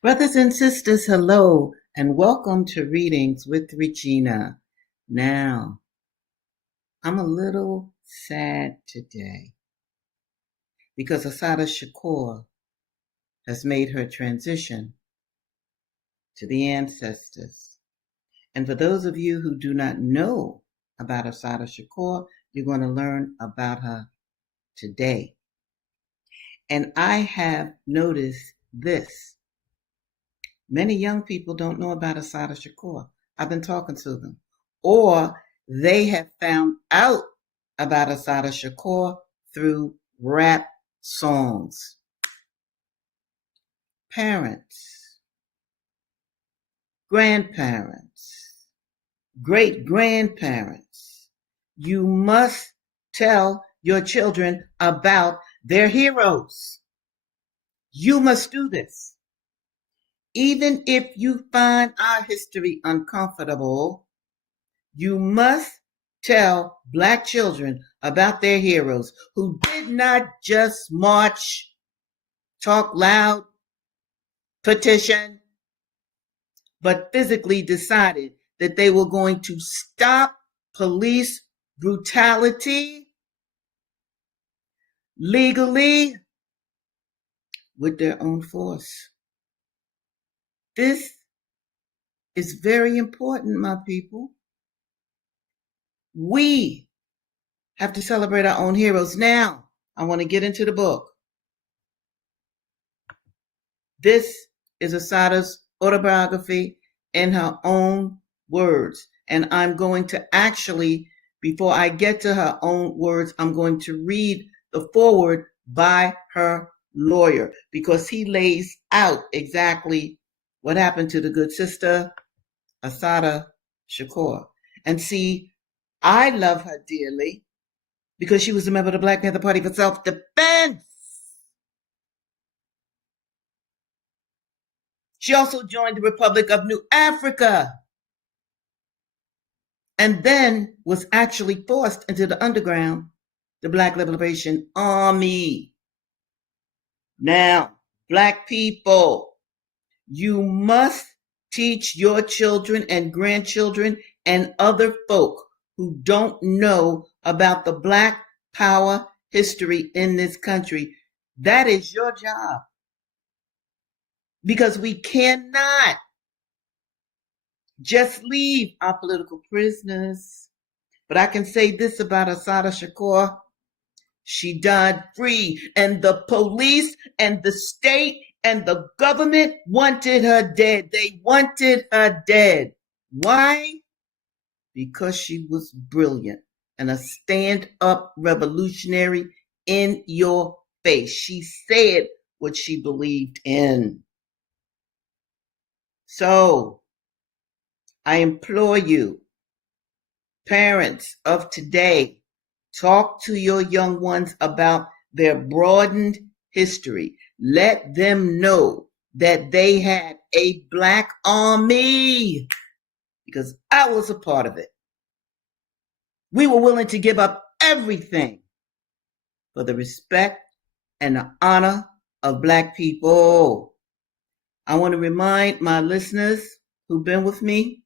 Brothers and sisters, hello, and welcome to Readings with Regina. Now, I'm a little sad today because Assata Shakur has made her transition to the ancestors. And for those of you who do not know about Assata Shakur, you're going to learn about her today. And I have noticed this. Many young people don't know about Assata Shakur. I've been talking to them. Or they have found out about Assata Shakur through rap songs. Parents, grandparents, great grandparents, you must tell your children about their heroes. You must do this. Even if you find our history uncomfortable, you must tell Black children about their heroes who did not just march, talk loud, petition, but physically decided that they were going to stop police brutality legally with their own force. This is very important, my people. We have to celebrate our own heroes. Now, I want to get into the book. This is Assata's autobiography in her own words. And I'm going to actually, before I get to her own words, I'm going to read the foreword by her lawyer because he lays out exactly what happened to the good sister, Assata Shakur. And see, I love her dearly because she was a member of the Black Panther Party for self-defense. She also joined the Republic of New Africa and then was actually forced into the underground, the Black Liberation Army. Now, Black people, you must teach your children and grandchildren and other folk who don't know about the Black power history in this country. That is your job. Because we cannot just leave our political prisoners. But I can say this about Assata Shakur. She died free, and the police and the state and the government wanted her dead. They wanted her dead. Why? Because she was brilliant and a stand-up revolutionary in your face. She said what she believed in. So, I implore you, parents of today, talk to your young ones about their broadened history. Let them know that they had a Black army because I was a part of it. We were willing to give up everything for the respect and the honor of Black people. I want to remind my listeners who've been with me,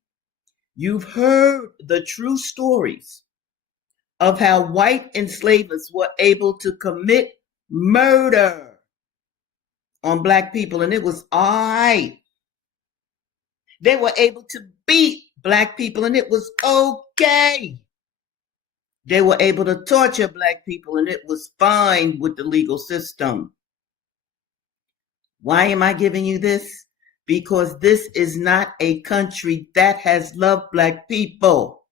you've heard the true stories of how white enslavers were able to commit murder on Black people, and it was all right. They were able to beat Black people, and it was okay. They were able to torture Black people, and it was fine with the legal system. Why am I giving you this? Because this is not a country that has loved Black people.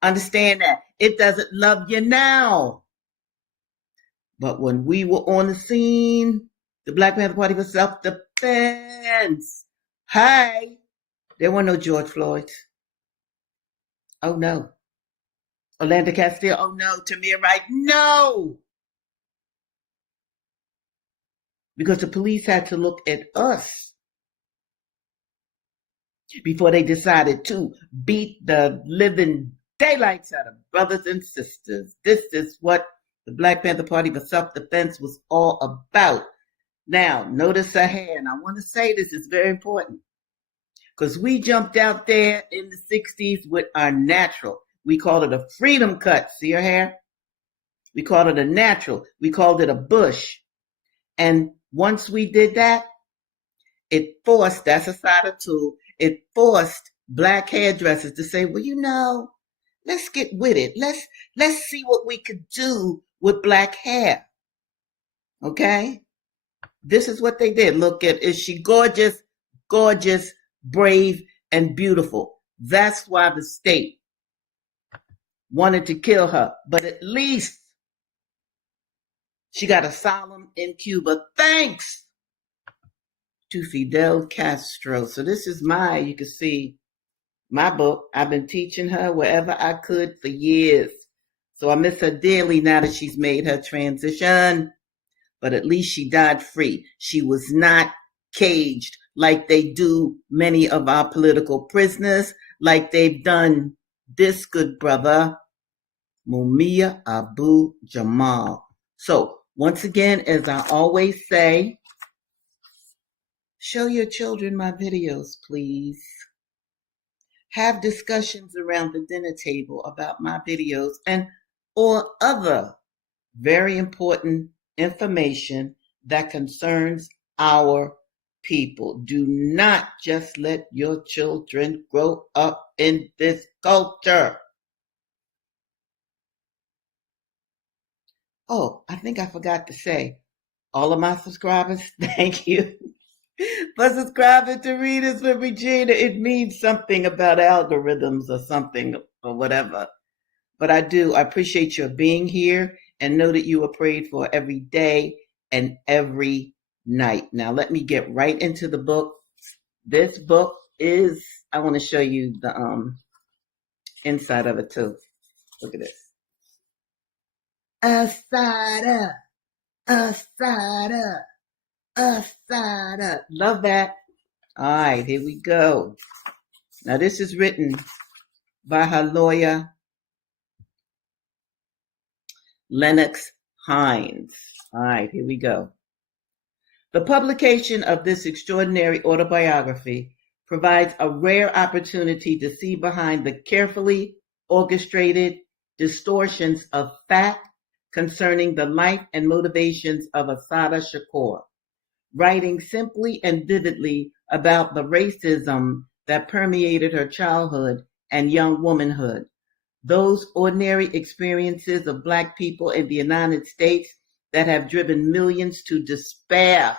Understand that. It doesn't love you now. But when we were on the scene, the Black Panther Party for self-defense, hey, there were no George Floyds. Oh, no. Orlando Castillo, oh, no. Tamir Wright, no. Because the police had to look at us before they decided to beat the living daylights out of brothers and sisters. This is what the Black Panther Party for self-defense was all about. Now, notice her hair, and I want to say this is very important because we jumped out there in the 60s with our natural. We called it a freedom cut. See her hair? We called it a natural. We called it a bush. And once we did that, it forced, that's Assata too, it forced black hairdressers to say, well, let's get with it. Let's see what we could do with black hair. Okay? This is what they did. Look at, is she gorgeous, gorgeous, brave, and beautiful? That's why the state wanted to kill her. But at least she got asylum in Cuba, thanks to Fidel Castro. So this is you can see my book. I've been teaching her wherever I could for years. So I miss her dearly now that she's made her transition. But at least she died free. She was not caged like they do many of our political prisoners, like they've done this good brother, Mumia Abu Jamal. So once again, as I always say, show your children my videos, please. Have discussions around the dinner table about my videos or other very important information that concerns our people. Do not just let your children grow up in this culture. Oh, I think I forgot to say, all of my subscribers, thank you for subscribing to Readers with Regina. It means something about algorithms or something or whatever. But I appreciate your being here and know that you are prayed for every day and every night. Now, let me get right into the book. This book is, I want to show you the inside of it too. Look at this. Assata, Assata, Assata. Love that. All right, here we go. Now, this is written by her lawyer, Lennox Hines. All right, here we go. The publication of this extraordinary autobiography provides a rare opportunity to see behind the carefully orchestrated distortions of fact concerning the life and motivations of Assata Shakur, writing simply and vividly about the racism that permeated her childhood and young womanhood. Those ordinary experiences of Black people in the United States that have driven millions to despair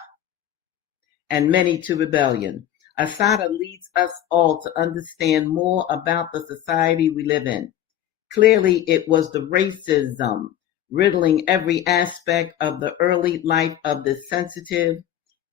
and many to rebellion. Assata leads us all to understand more about the society we live in. Clearly, it was the racism riddling every aspect of the early life of this sensitive,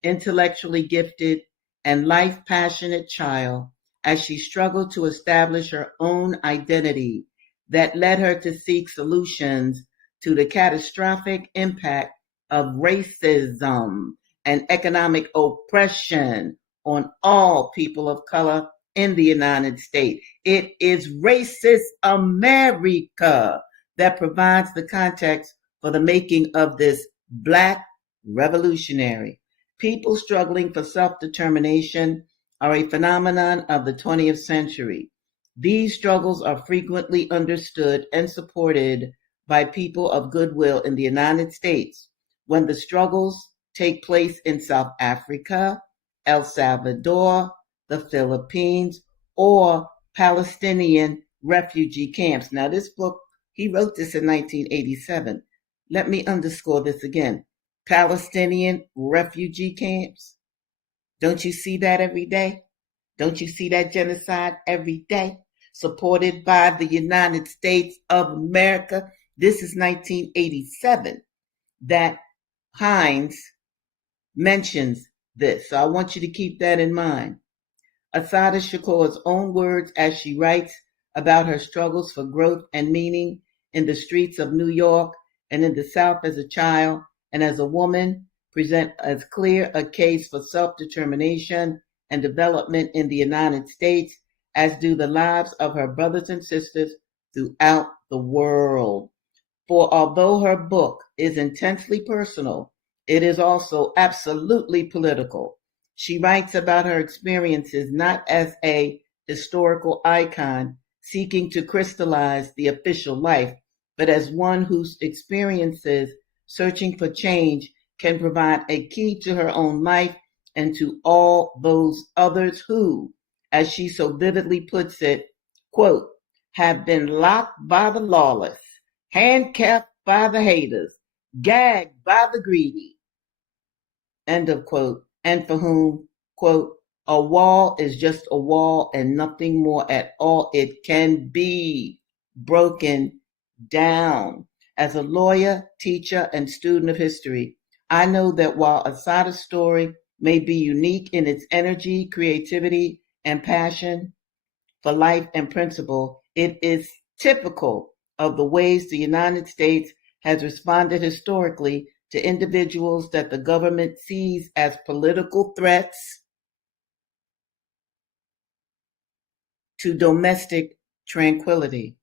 intellectually gifted, and life-passionate child as she struggled to establish her own identity that led her to seek solutions to the catastrophic impact of racism and economic oppression on all people of color in the United States. It is racist America that provides the context for the making of this Black revolutionary. People struggling for self-determination are a phenomenon of the 20th century. These struggles are frequently understood and supported by people of goodwill in the United States. When the struggles take place in South Africa, El Salvador, the Philippines, or Palestinian refugee camps. Now, this book, he wrote this in 1987. Let me underscore this again. Palestinian refugee camps. Don't you see that every day? Don't you see that genocide every day? Supported by the United States of America. This is 1987 that Hines mentions this. So I want you to keep that in mind. Assata Shakur's own words as she writes about her struggles for growth and meaning in the streets of New York and in the South as a child and as a woman present as clear a case for self-determination and development in the United States as do the lives of her brothers and sisters throughout the world. For although her book is intensely personal, it is also absolutely political. She writes about her experiences not as a historical icon seeking to crystallize the official life, but as one whose experiences searching for change can provide a key to her own life and to all those others who, as she so vividly puts it, quote, have been locked by the lawless, handcuffed by the haters, gagged by the greedy, end of quote, and for whom, quote, a wall is just a wall and nothing more at all. It can be broken down. As a lawyer, teacher, and student of history, I know that while Assata's story may be unique in its energy, creativity, and passion for life and principle, it is typical of the ways the United States has responded historically to individuals that the government sees as political threats to domestic tranquility.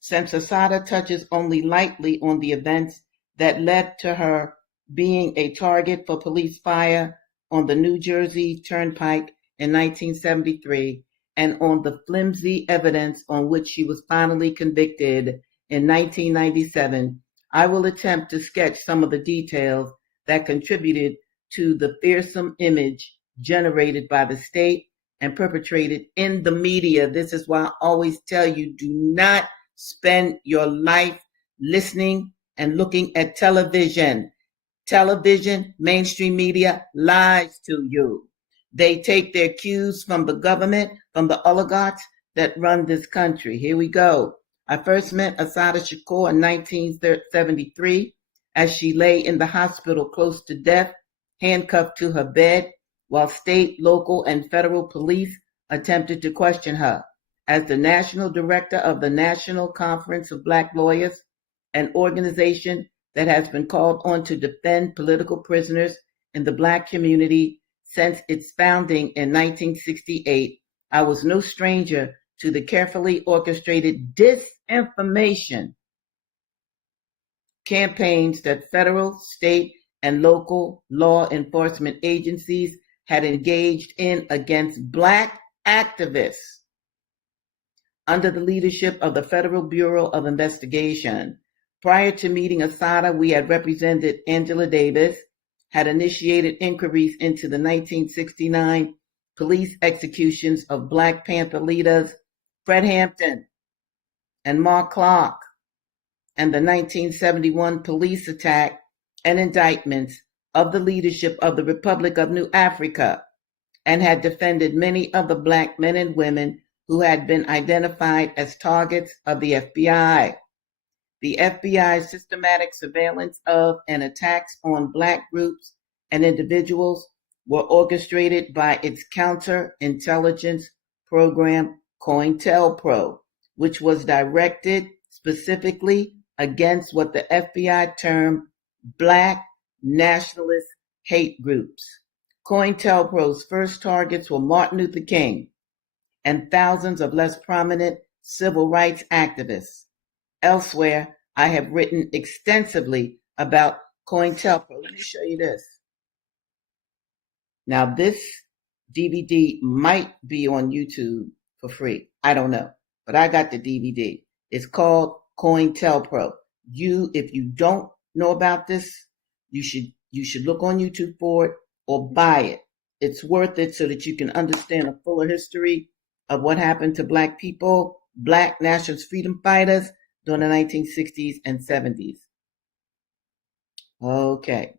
Since Assata touches only lightly on the events that led to her being a target for police fire on the New Jersey Turnpike in 1973 and on the flimsy evidence on which she was finally convicted in 1997, I will attempt to sketch some of the details that contributed to the fearsome image generated by the state and perpetrated in the media. This is why I always tell you, do not spend your life listening and looking at television. Television, mainstream media lies to you. They take their cues from the government, from the oligarchs that run this country. Here we go. I first met Assata Shakur in 1973 as she lay in the hospital close to death, handcuffed to her bed, while state, local, and federal police attempted to question her. As the national director of the National Conference of Black Lawyers, an organization that has been called on to defend political prisoners in the Black community since its founding in 1968, I was no stranger to the carefully orchestrated disinformation campaigns that federal, state, and local law enforcement agencies had engaged in against Black activists under the leadership of the Federal Bureau of Investigation. Prior to meeting Assata, we had represented Angela Davis, had initiated inquiries into the 1969 police executions of Black Panther leaders Fred Hampton and Mark Clark, and the 1971 police attack and indictments of the leadership of the Republic of New Africa, and had defended many of the Black men and women who had been identified as targets of the FBI. The FBI's systematic surveillance of and attacks on Black groups and individuals were orchestrated by its counterintelligence program, COINTELPRO, which was directed specifically against what the FBI termed Black nationalist hate groups. COINTELPRO's first targets were Martin Luther King and thousands of less prominent civil rights activists. Elsewhere, I have written extensively about COINTELPRO. Let me show you this. Now, this DVD might be on YouTube for free. I don't know, but I got the DVD. It's called COINTELPRO. If you don't know about this, you should look on YouTube for it or buy it. It's worth it so that you can understand a fuller history of what happened to Black people, Black nationalist freedom fighters during the 1960s and 70s. Okay.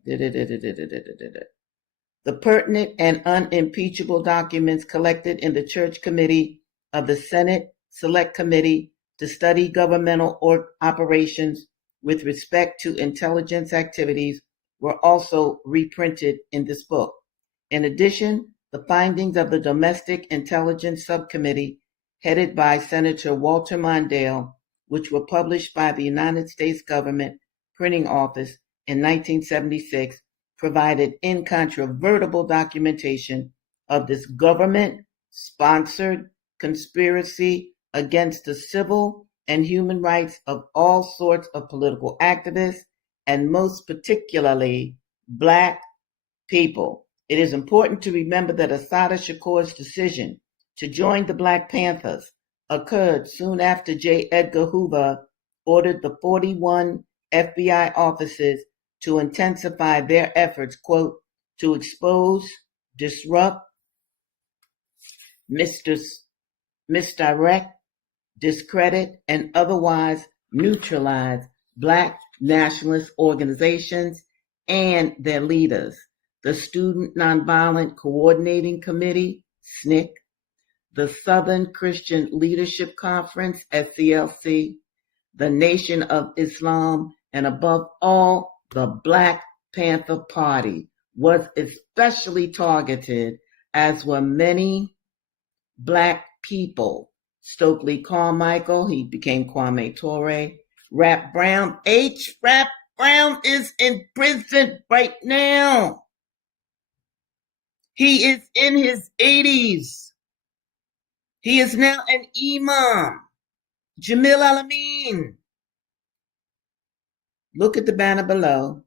The pertinent and unimpeachable documents collected in the Church Committee of the Senate Select Committee to study governmental operations with respect to intelligence activities were also reprinted in this book. In addition, the findings of the Domestic Intelligence Subcommittee, headed by Senator Walter Mondale, which were published by the United States Government Printing Office in 1976, provided incontrovertible documentation of this government-sponsored conspiracy against the civil and human rights of all sorts of political activists, and most particularly Black people. It is important to remember that Assata Shakur's decision to join the Black Panthers occurred soon after J. Edgar Hoover ordered the 41 FBI officers to intensify their efforts, quote, to expose, disrupt, misdirect, discredit, and otherwise neutralize Black nationalist organizations and their leaders. The Student Nonviolent Coordinating Committee, SNCC, the Southern Christian Leadership Conference, SCLC, the Nation of Islam, and above all, the Black Panther Party was especially targeted, as were many Black people. Stokely Carmichael, he became Kwame Ture. Rap Brown, Rap Brown is in prison right now. He is in his 80s. He is now an imam. Jamil Alameen. Look at the banner below.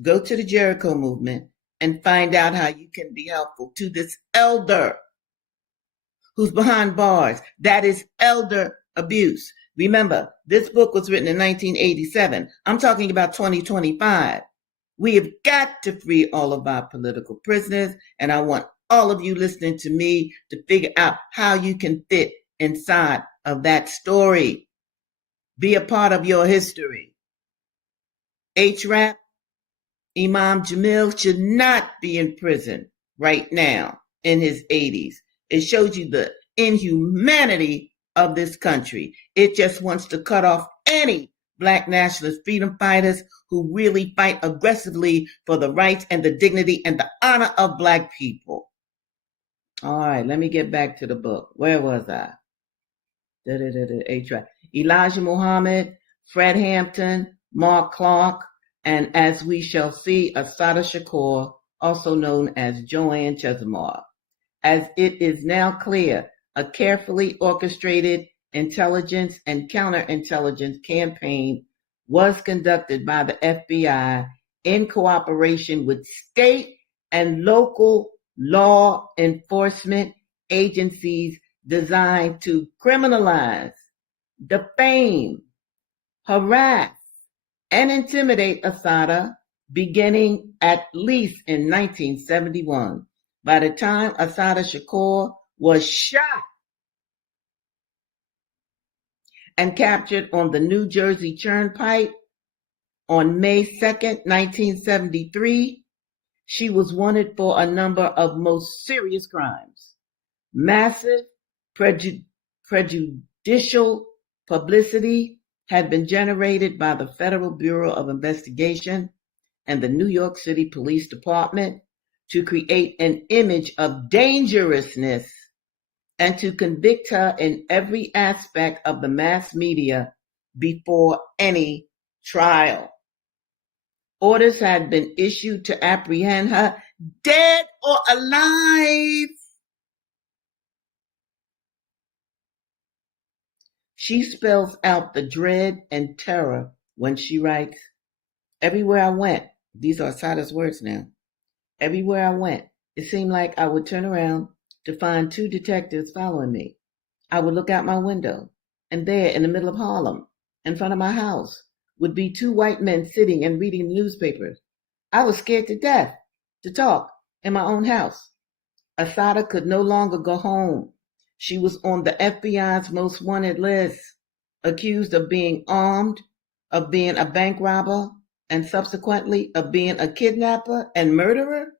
Go to the Jericho movement and find out how you can be helpful to this elder who's behind bars. That is elder abuse. Remember, this book was written in 1987. I'm talking about 2025. We have got to free all of our political prisoners, and I want all of you listening to me to figure out how you can fit inside of that story. Be a part of your history. H-Rap, Imam Jamil should not be in prison right now in his 80s. It shows you the inhumanity of this country. It just wants to cut off any Black nationalist freedom fighters who really fight aggressively for the rights and the dignity and the honor of Black people. All right, let me get back to the book. Where was I? Elijah Muhammad, Fred Hampton, Mark Clark, and as we shall see, Assata Shakur, also known as Joanne Chesimard. As it is now clear, a carefully orchestrated intelligence and counterintelligence campaign was conducted by the FBI in cooperation with state and local law enforcement agencies designed to criminalize, defame, harass, and intimidate Assata beginning at least in 1971. By the time Assata Shakur was shot and captured on the New Jersey Turnpike on May 2nd, 1973, she was wanted for a number of most serious crimes. Massive prejudicial publicity had been generated by the Federal Bureau of Investigation and the New York City Police Department to create an image of dangerousness and to convict her in every aspect of the mass media before any trial. Orders had been issued to apprehend her, dead or alive. She spells out the dread and terror when she writes, "Everywhere I went," these are Assata's words now, "everywhere I went, it seemed like I would turn around to find two detectives following me. I would look out my window, and there in the middle of Harlem, in front of my house, would be two white men sitting and reading the newspapers. I was scared to death to talk in my own house." Assata could no longer go home. She was on the FBI's most wanted list, accused of being armed, of being a bank robber, and subsequently of being a kidnapper and murderer.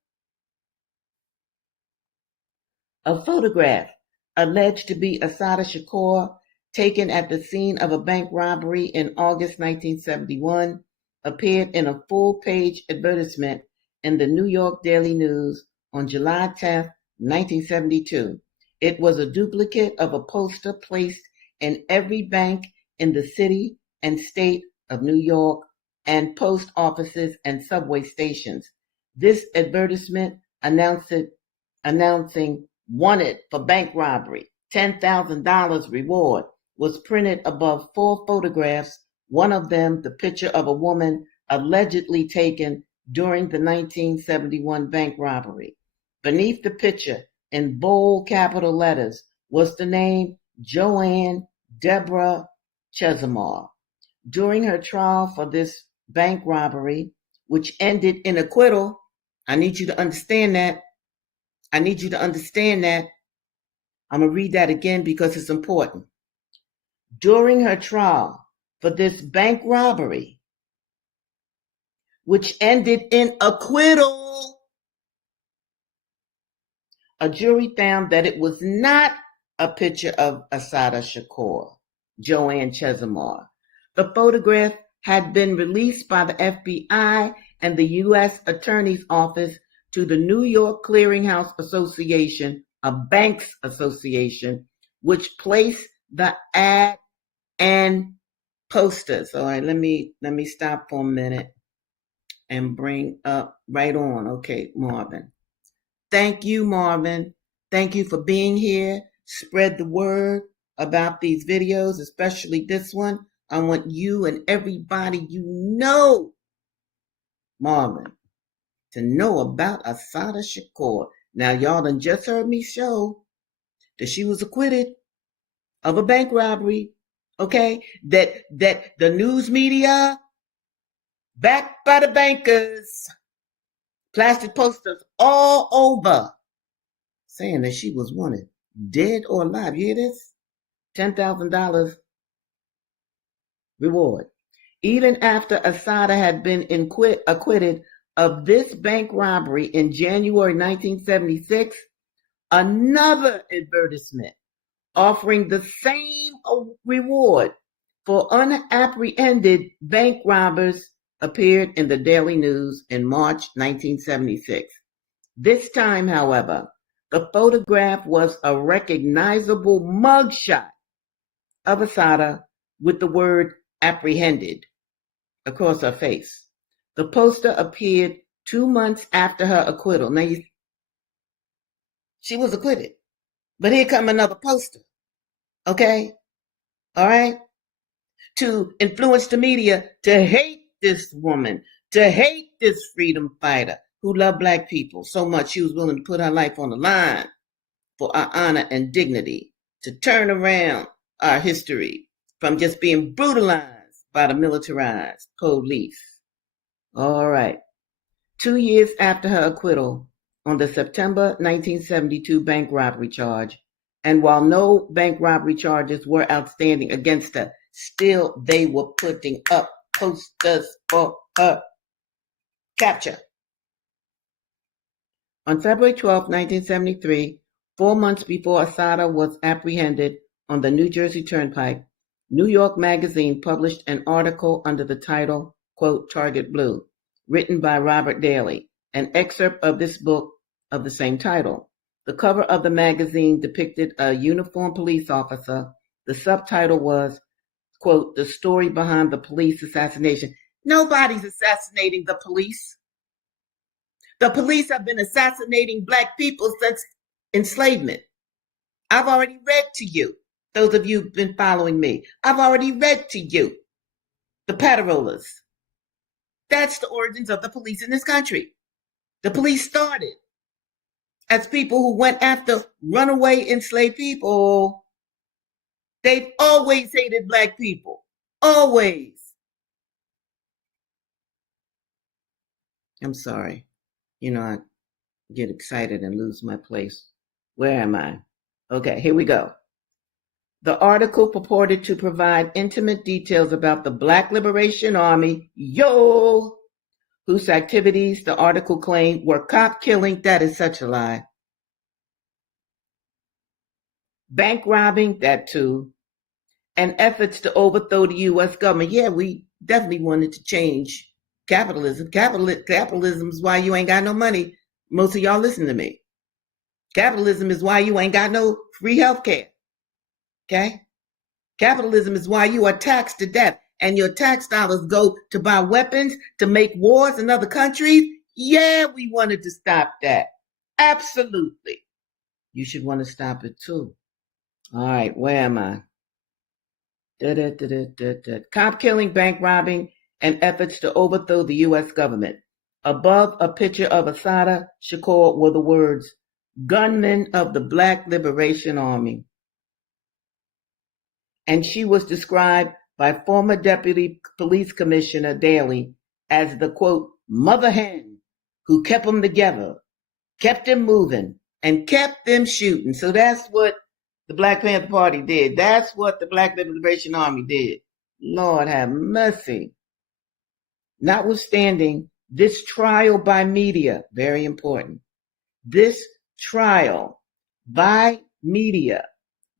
A photograph alleged to be Assata Shakur, taken at the scene of a bank robbery in August 1971, appeared in a full-page advertisement in the New York Daily News on July 10, 1972. It was a duplicate of a poster placed in every bank in the city and state of New York and post offices and subway stations. This advertisement announcing wanted for bank robbery, $10,000 reward, was printed above 4 photographs, one of them the picture of a woman allegedly taken during the 1971 bank robbery. Beneath the picture, in bold capital letters, was the name Joanne Deborah Chesimard. During her trial for this bank robbery, which ended in acquittal, I need you to understand that. I need you to understand that. I'm going to read that again because it's important. During her trial for this bank robbery, which ended in acquittal, a jury found that it was not a picture of Assata Shakur, Joanne Chesimard. The photograph had been released by the FBI and the U.S. Attorney's Office to the New York Clearinghouse Association, a banks association, which placed the ad and posters. All right, let me stop for a minute and bring up right on. Okay, Marvin. Thank you, Marvin. Thank you for being here. Spread the word about these videos, especially this one. I want you and everybody you know, Marvin, to know about Assata Shakur. Now, y'all done just heard me show that she was acquitted of a bank robbery, okay? That the news media, backed by the bankers, plastic posters all over saying that she was wanted, dead or alive. You hear this? $10,000 reward. Even after Assata had been acquitted of this bank robbery in January 1976, another advertisement offering the same reward for unapprehended bank robbers appeared in the Daily News in March 1976. This time, however, the photograph was a recognizable mugshot of Assata with the word apprehended across her face. The poster appeared 2 months after her acquittal. Now, she was acquitted, but here come another poster, okay? All right? To influence the media to hate this woman, to hate this freedom fighter who loved Black people so much she was willing to put her life on the line for our honor and dignity, to turn around our history from just being brutalized by the militarized police. All right. 2 years after her acquittal on the September 1972 bank robbery charge, and while no bank robbery charges were outstanding against her, still they were putting up posters for her capture. On February 12, 1973, 4 months before Assata was apprehended on the New Jersey Turnpike, New York Magazine published an article under the title, quote, Target Blue, written by Robert Daly, an excerpt of this book of the same title. The cover of the magazine depicted a uniformed police officer. The subtitle was, quote, The Story Behind the Police Assassination. Nobody's assassinating the police. The police have been assassinating Black people since enslavement. I've already read to you, those of you who've been following me, I've already read to you the Paterolas. That's the origins of the police in this country. The police started as people who went after runaway enslaved people. They've always hated Black people. Always. I'm sorry. I get excited and lose my place. Where am I? Okay, here we go. The article purported to provide intimate details about the Black Liberation Army, whose activities, the article claimed, were cop killing. That is such a lie. Bank robbing, that too. And efforts to overthrow the U.S. government. Yeah, we definitely wanted to change capitalism. Capitalism is why you ain't got no money. Most of y'all listen to me. Capitalism is why you ain't got no free health care. Okay? Capitalism is why you are taxed to death and your tax dollars go to buy weapons, to make wars in other countries. Yeah, we wanted to stop that. Absolutely. You should want to stop it too. All right, where am I? Cop killing, bank robbing, and efforts to overthrow the U.S. government. Above a picture of Assata Shakur were the words, "Gunmen of the Black Liberation Army." And she was described by former Deputy Police Commissioner Daley as the, quote, "mother hen who kept them together, kept them moving, and kept them shooting." So that's what the Black Panther Party did. That's what the Black Liberation Army did. Lord have mercy. Notwithstanding this trial by media, very important, this trial by media,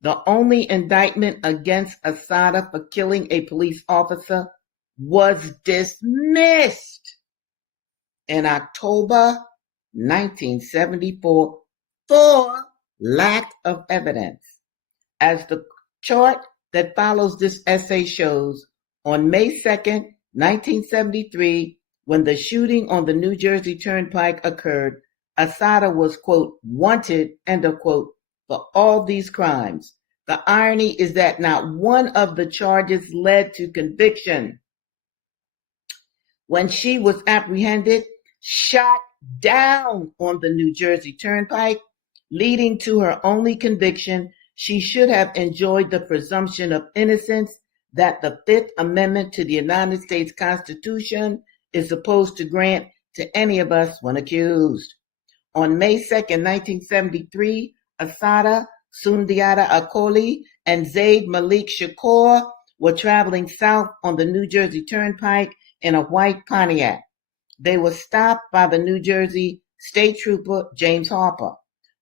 the only indictment against Assata for killing a police officer was dismissed in October 1974 for lack of evidence. As the chart that follows this essay shows, on May 2nd, 1973, when the shooting on the New Jersey Turnpike occurred, Assata was, quote, "wanted," end of quote, for all these crimes. The irony is that not one of the charges led to conviction. When she was apprehended, shot down on the New Jersey Turnpike, leading to her only conviction, she should have enjoyed the presumption of innocence that the Fifth Amendment to the United States Constitution is supposed to grant to any of us when accused. On May 2nd, 1973, Assata, Sundiata Acoli, and Zaid Malik Shakur were traveling south on the New Jersey Turnpike in a white Pontiac. They were stopped by the New Jersey State Trooper James Harper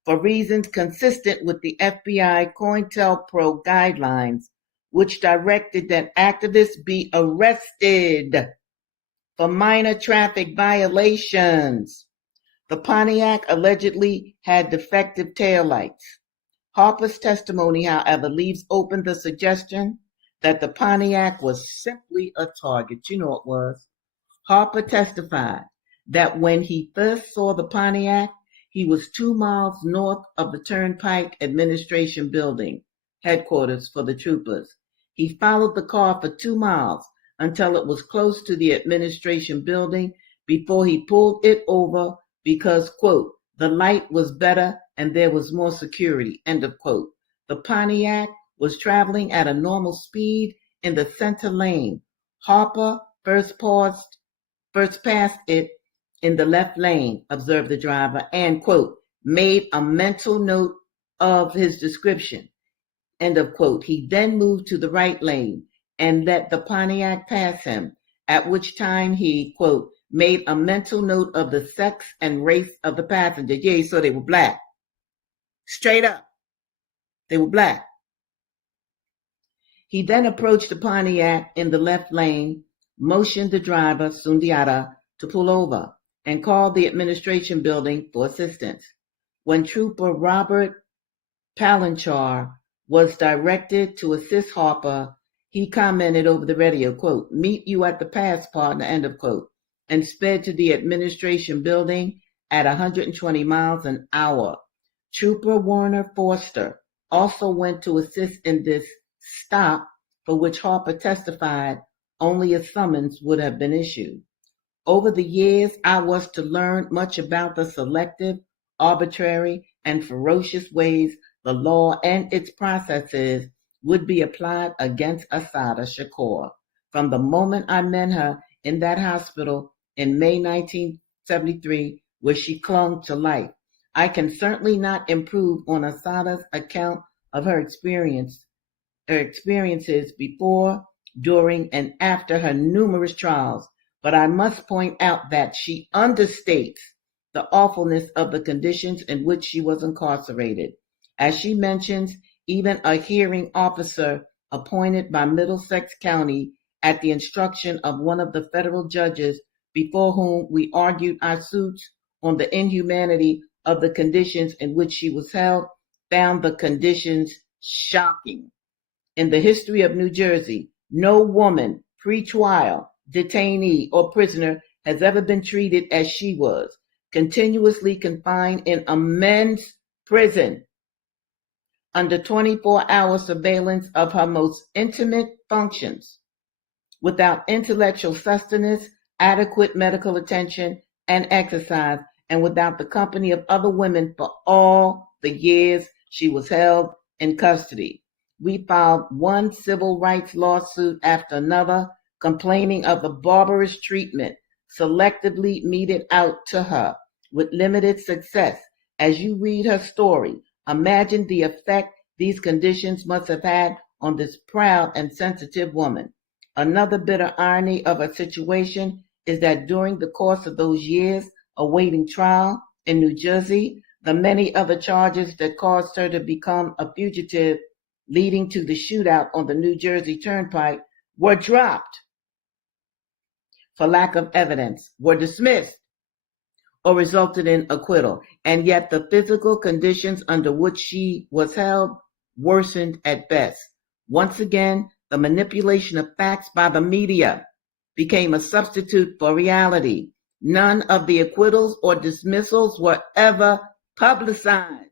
for reasons consistent with the FBI COINTELPRO guidelines, which directed that activists be arrested for minor traffic violations. The Pontiac allegedly had defective taillights. Harper's testimony, however, leaves open the suggestion that the Pontiac was simply a target. You know it was. Harper testified that when he first saw the Pontiac, he was 2 miles north of the Turnpike Administration Building, headquarters for the troopers. He followed the car for 2 miles until it was close to the administration building before he pulled it over because, quote, "the light was better and there was more security," end of quote. The Pontiac was traveling at a normal speed in the center lane. Harper first passed it in the left lane, observed the driver, and, quote, "made a mental note of his description," end of quote. He then moved to the right lane and let the Pontiac pass him, at which time he, quote, "made a mental note of the sex and race of the passenger." Yeah, he saw they were black. Straight up. They were black. He then approached the Pontiac in the left lane, motioned the driver, Sundiata, to pull over, and called the administration building for assistance. When Trooper Robert Palanchar was directed to assist Harper, he commented over the radio, quote, "meet you at the pass, partner," end of quote, and sped to the administration building at 120 miles an hour. Trooper Warner Forster also went to assist in this stop, for which Harper testified only a summons would have been issued. Over the years, I was to learn much about the selective, arbitrary, and ferocious ways the law and its processes would be applied against Assata Shakur. From the moment I met her in that hospital in May 1973, where she clung to life, I can certainly not improve on Assata's account of her experiences before, during, and after her numerous trials, but I must point out that she understates the awfulness of the conditions in which she was incarcerated. As she mentions, even a hearing officer appointed by Middlesex County at the instruction of one of the federal judges before whom we argued our suits on the inhumanity of the conditions in which she was held, found the conditions shocking. In the history of New Jersey, no woman, pre-trial, detainee, or prisoner has ever been treated as she was, continuously confined in a men's prison under 24-hour surveillance of her most intimate functions, without intellectual sustenance, adequate medical attention, and exercise, and without the company of other women for all the years she was held in custody. We filed one civil rights lawsuit after another, complaining of the barbarous treatment selectively meted out to her, with limited success. As you read her story, imagine the effect these conditions must have had on this proud and sensitive woman. Another bitter irony of her situation is that during the course of those years awaiting trial in New Jersey, the many other charges that caused her to become a fugitive, leading to the shootout on the New Jersey Turnpike, were dropped for lack of evidence, were dismissed, or resulted in acquittal. And yet the physical conditions under which she was held worsened at best. Once again, the manipulation of facts by the media became a substitute for reality. None of the acquittals or dismissals were ever publicized.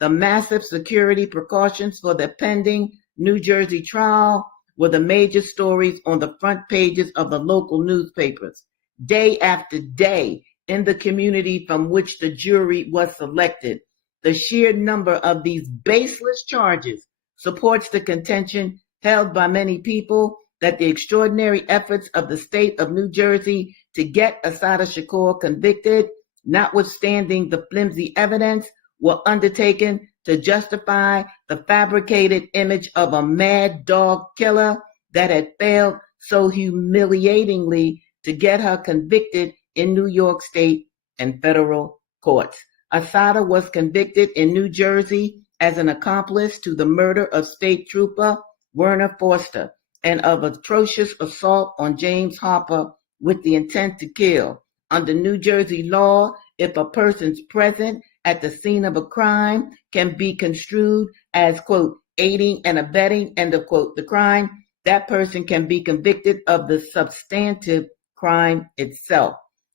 The massive security precautions for the pending New Jersey trial were the major stories on the front pages of the local newspapers. Day after day, in the community from which the jury was selected, the sheer number of these baseless charges supports the contention held by many people that the extraordinary efforts of the state of New Jersey to get Assata Shakur convicted, notwithstanding the flimsy evidence, were undertaken to justify the fabricated image of a mad dog killer that had failed so humiliatingly to get her convicted in New York State and federal courts. Assata was convicted in New Jersey as an accomplice to the murder of State Trooper Werner Forster and of atrocious assault on James Harper with the intent to kill. Under New Jersey law, if a person's present at the scene of a crime can be construed as, quote, aiding and abetting, end of quote, the crime, that person can be convicted of the substantive crime itself.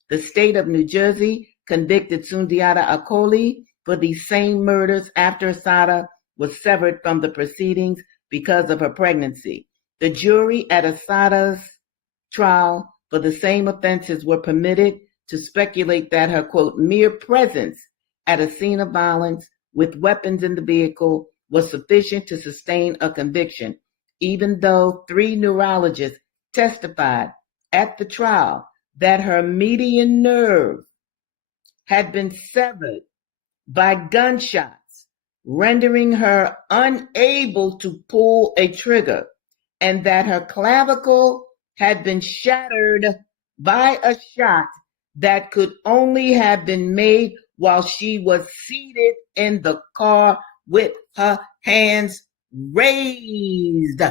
The state of New Jersey convicted Sundiata Acoli for these same murders after Assata was severed from the proceedings because of her pregnancy. The jury at Assata's trial for the same offenses were permitted to speculate that her, quote, mere presence at a scene of violence with weapons in the vehicle was sufficient to sustain a conviction, even though 3 neurologists testified at the trial that her median nerve had been severed by gunshots, rendering her unable to pull a trigger, and that her clavicle had been shattered by a shot that could only have been made while she was seated in the car with her hands raised.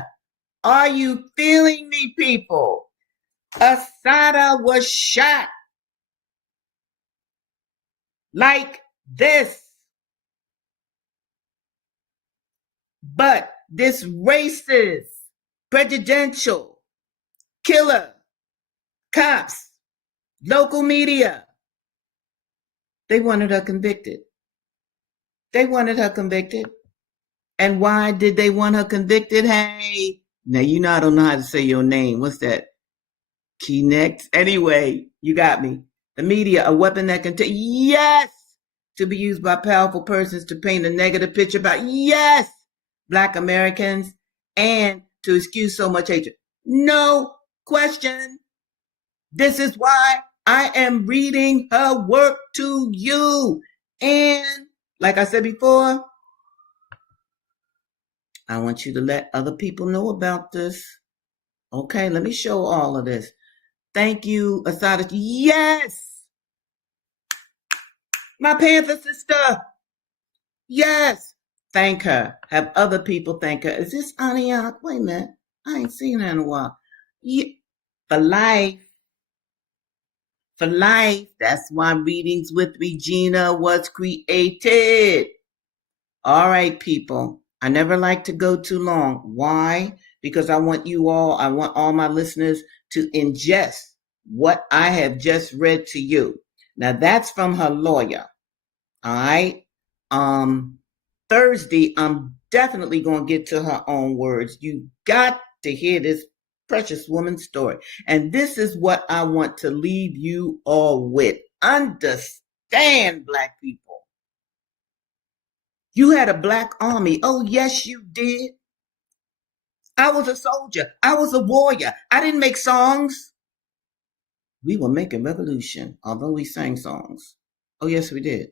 Are you feeling me, people? Assata was shot like this. But this racist, prejudicial, killer, cops, local media, they wanted her convicted. They wanted her convicted. And why did they want her convicted? Hey, now you know I don't know how to say your name. What's that? Key next. Anyway, you got me. The media, a weapon that can take, yes, to be used by powerful persons to paint a negative picture about, yes, Black Americans, and to excuse so much hatred. No question. This is why I am reading her work to you. And like I said before, I want you to let other people know about this. Okay, let me show all of this. Thank you, Assata. Yes! My Panther sister! Yes! Thank her. Have other people thank her. Is this Aniak? Wait a minute. I ain't seen her in a while. Yeah. For life. For life. That's why Readings with Regina was created. All right, people. I never like to go too long. Why? Because I want all my listeners to ingest what I have just read to you. Now that's from her lawyer. All right. Thursday, I'm definitely going to get to her own words. You got to hear this precious woman's story. And this is what I want to leave you all with. understand black people. You had a black army. Oh, yes, you did. I was a soldier. I was a warrior. I didn't make songs. We were making revolution, although we sang songs. Oh, yes, we did.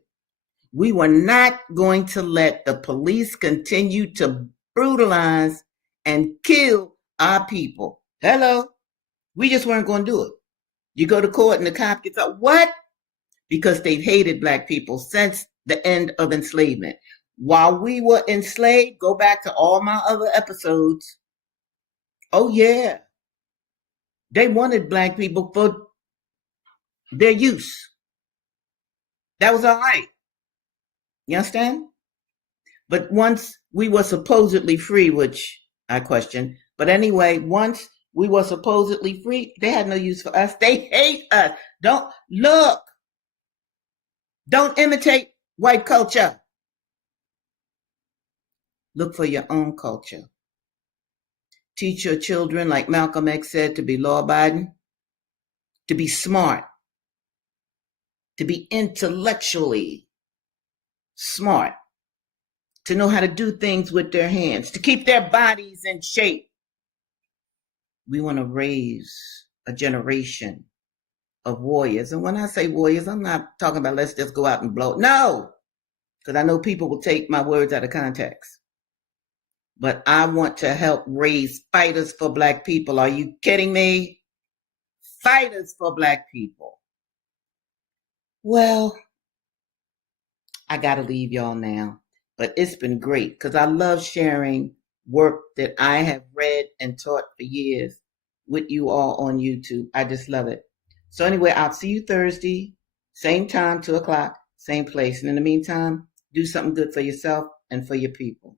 We were not going to let the police continue to brutalize and kill our people. Hello. We just weren't going to do it. You go to court and the cop gets up. What? Because they've hated black people since the end of enslavement. While we were enslaved, go back to all my other episodes. Oh, yeah. They wanted black people for their use. That was all right. You understand? But once we were supposedly free, which I question, but anyway, once we were supposedly free, they had no use for us. They hate us. Don't look. Don't imitate white culture. Look for your own culture. Teach your children, like Malcolm X said, to be law-abiding, to be smart, to be intellectually smart, to know how to do things with their hands, to keep their bodies in shape. We want to raise a generation of warriors. And when I say warriors, I'm not talking about let's just go out and blow. No, because I know people will take my words out of context. But I want to help raise fighters for black people. Are you kidding me? Fighters for black people. Well, I got to leave y'all now. But it's been great because I love sharing work that I have read and taught for years with you all on YouTube. I just love it. So anyway, I'll see you Thursday, same time, 2 o'clock, same place. And in the meantime, do something good for yourself and for your people.